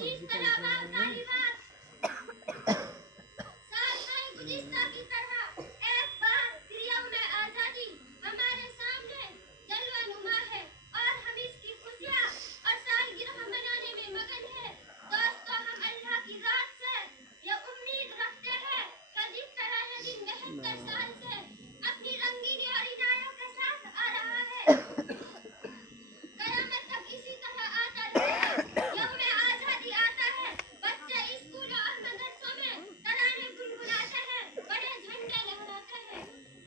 शीश तलावा तालिबात साल साल गुलिस्ता की तरह एक बार फिर यौम आजादी हमारे सामने जलवा नुमा है और हम इसकी खुशियाँ और सालगिरह मनाने में मगन है। दोस्तों, हम अल्लाह की रात से यह उम्मीद रखते हैं कि जिस तरह यह दिन 72 साल से अपनी रंगीनी और इनायों के साथ आ रहा है, कयामत तक इसी तरह आता रहेगा। यौम आजादी आता है, बच्चे स्कूलों और मदरसों में तराने गुनगुनाते हैं, बड़े झंडे लहराते हैं,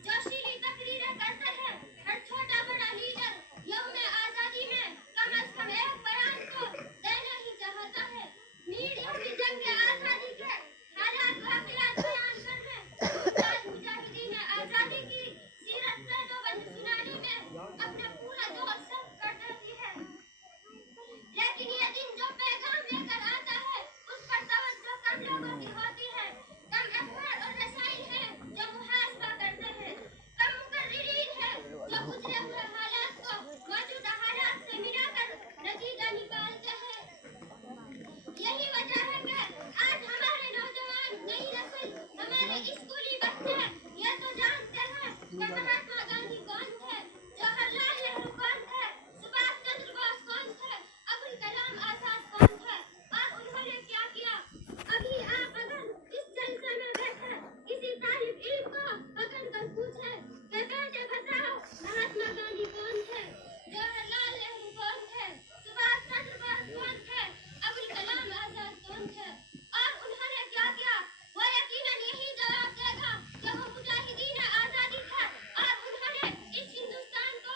जोशीली तकरीरें करते हैं। हर छोटा बड़ा लीडर यौम आजादी में कम से कम एक बयान तो देना ही चाहता है। मीडिया भी जंग आजादी के हालात वाक़यात बयान करने, उस्ताद मुजाहिदीन आजादी की सीरत ज़ैदोबंद सुनाने में अपना पूरा जोर सर्फ कर देती है। लेकिन ये दिन जो पैगाम लेकर आता है, उस पर तवज्जो कम लोगों की होती है। कम अखबार और रसाइल हैं जो मुहासबा करते हैं, कम मुकर्रिरीन हैं जो गुजरे हुए हालात को मौजूदा हालात से मिलाकर नतीजा निकालते हैं। यही वजह है कि आज हमारे नौजवान, नई नस्ल, हमारे स्कूली बच्चे ये तो जानते हैं कि महात्मा गांधी कौन थे, जवाहरलाल नेहरू कौन थे, सुभाष चंद्र बोस कौन थे, अबुल कलाम आजाद कौन थे और उन्होंने क्या किया। अभी आप अगर इस जलसे में बैठे किसी तालिब इल्म को पकड़ कर पूछे कि बेटे बताओ महात्मा गांधी कौन थे, जवाहरलाल नेहरू कौन थे, सुभाष चंद्र बोस कौन थे, अबुल कलाम आजाद कौन थे और उन्होंने क्या किया, वो यकीनन यही जवाब देगा कि वो मुजाहिदीन आजादी थे और उन्होंने इस हिंदुस्तान को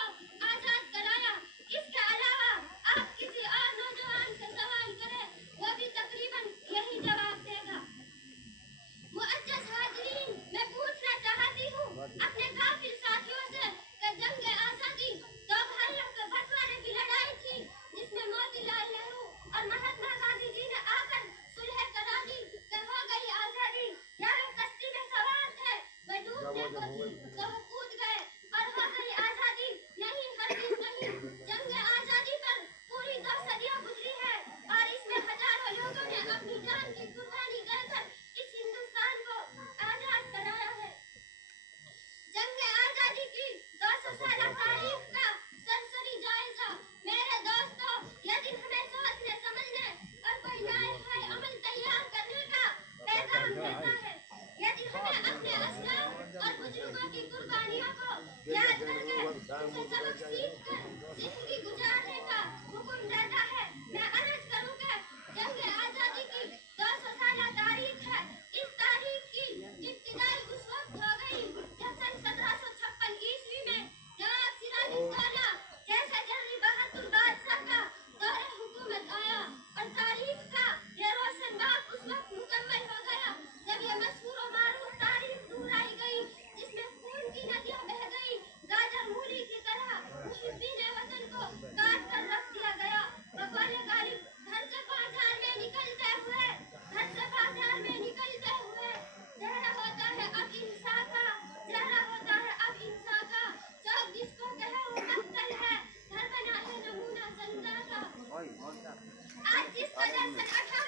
आजाद कराया। इसके अलावा आप किसी और नौजवान से सवाल करें, वो भी तकरीबन यही जवाब देगा। मुअज्जज़ हाज़रीन, मैं पूछना चाहती हूँ अपने काफिल साथियों से कि जंग आजादी दो भाइयों के बंटवारे की लड़ाई थी, जिसमें मोतीलाल नेहरू और महात्मा गांधी जी ने आकर सुलह करा दी कि हो गई आजादी, या वे कश्ती में सवार थे, वे डूबने को थी तो वो कूद गए और हो गई आजादी। नहीं, हरगिज़ नहीं। जंग आजादी पर पूरी 2 सदियां गुजरी है और इसमें हजारों लोगों ने अपनी जान की कुर्बानी देकर इस हिंदुस्तान को आजाद कराया है। जंग आजादी की 200 साल तारीख का सरसरी जायजा। मेरे दोस्तों, यह दिन हमें सोचने समझने और कोई नए हाय अमल तैयार करने का पैगाम देता है। यह दिन हमें अपने असलाफ और बुजुर्गों की कुर्बानियों को याद करके उनसे सबक सीख कर जिंदगी गुजारने का हुक्म देता है। मैं अर्ज करूं कि जंग आजादी की 200 साल तारीख है। इस तारीख की इब्तिदाई उस वक्त हो गई जब सन 1756 ईस्वी में नवाब सिराजुद्दौला जैसे जर्री बहादुर बादशाह का दौरे हुकूमत आया और तारीख का ये रोशन बाब उस वक्त मुकम्मल हो गया जब ये मशहूर और मारूफ तारीख दूर आई गई, जिसमें खून की नदियां बह गई, गाजर मूली की तरह मुहिब्बीन वतन को काट कर रख दिया गया। बकौले गालिब घर से बाजार में निकलते हुए चेहरा होता है अब इंसान का, चेहरा होता है अब इंसान का, चौक जिसको कहे वो मक्तल है, घर बना है नमूना संजा का। आज जिस कदर सन 18